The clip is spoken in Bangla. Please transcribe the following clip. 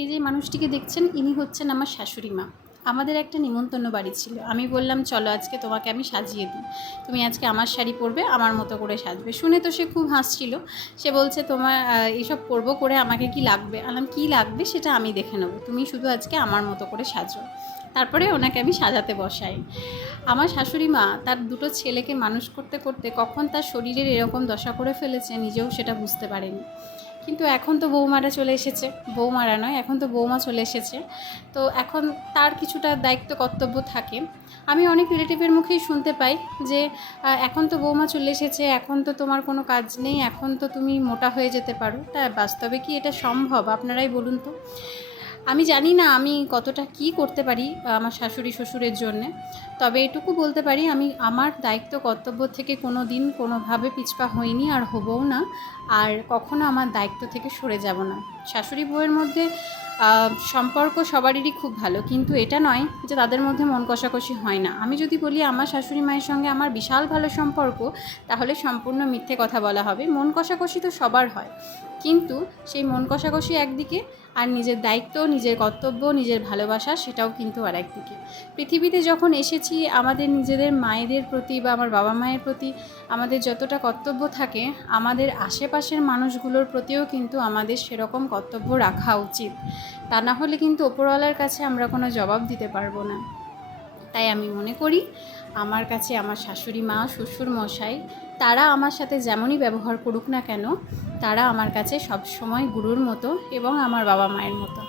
এই যে মানুষটিকে দেখছেন, ইনি হচ্ছেন আমার শাশুড়ি মা। আমাদের একটা নিমন্ত্রণ বাড়ি ছিল। আমি বললাম, চলো আজকে তোমাকে আমি সাজিয়ে দিই, তুমি আজকে আমার শাড়ি পরবে, আমার মতো করে সাজবে। শুনে তো সে খুব হাসছিল। সে বলছে, তোমার এইসব পরবো করে আমাকে কি লাগবে? আলাম, কী লাগবে সেটা আমি দেখে নেবো, তুমি শুধু আজকে আমার মতো করে সাজো। তারপরে ওনাকে আমি সাজাতে বসাই। আমার শাশুড়ি মা তার দুটো ছেলেকে মানুষ করতে করতে কখন তার শরীরের এরকম দশা করে ফেলেছে, নিজেও সেটা বুঝতে পারেনি। কিন্তু এখন তো বৌমারা চলে এসেছে, বৌমারা নয়, এখন তো বৌমা চলে এসেছে। তো এখন তার কিছুটা দায়িত্ব কর্তব্য থাকে। আমি অনেক রিলেটিভের মুখেই শুনতে পাই যে এখন তো বৌমা চলে এসেছে, এখন তো তোমার কোনো কাজ নেই, এখন তো তুমি মোটা হয়ে যেতে পারো। তা বাস্তবে কি এটা সম্ভব? আপনারাই বলুন তো। আমি জানি না আমি কতটা কি করতে পারি আমার শাশুড়ি শ্বশুরের জন্যে। তবে এটুকু বলতে পারি, আমি আমার দায়িত্ব কর্তব্য থেকে কোনো দিন কোনোভাবে পিছপা হইনি, আর হবও না। আর কখনো আমার দায়িত্ব থেকে সরে যাব না। শাশুড়ি বউয়ের মধ্যে সম্পর্ক সবারই খুব ভালো, কিন্তু এটা নয় যে তাদের মধ্যে মন কষাকষি হয় না। আমি যদি বলি আমার শাশুড়ি মায়ের সঙ্গে আমার বিশাল ভালো সম্পর্ক, তাহলে সম্পূর্ণ মিথ্যে কথা বলা হবে। মন কষাকষি তো সবার হয়, কিন্তু সেই মন কষাকষি একদিকে, আর নিজের দায়িত্ব, নিজের কর্তব্য, নিজের ভালোবাসা সেটাও কিন্তু আর একদিকে। পৃথিবীতে যখন এসেছি, আমাদের নিজেদের মায়েদের প্রতি বা আমার বাবা মায়ের প্রতি আমাদের যতটা কর্তব্য থাকে, আমাদের আশেপাশের মানুষগুলোর প্রতিও কিন্তু আমাদের সেরকম কর্তব্য রাখা উচিত। তা না হলে কিন্তু ওপরওয়ালার কাছে আমরা কোনো জবাব দিতে পারবো না। তাই আমি মনে করি, আমার কাছে আমার শাশুড়ি মা, শ্বশুর মশাই, তারা আমার সাথে যেমনই ব্যবহার করুক না কেন, তারা আমার কাছে সবসময় গুরুর মতো এবং আমার বাবা মায়ের মতো।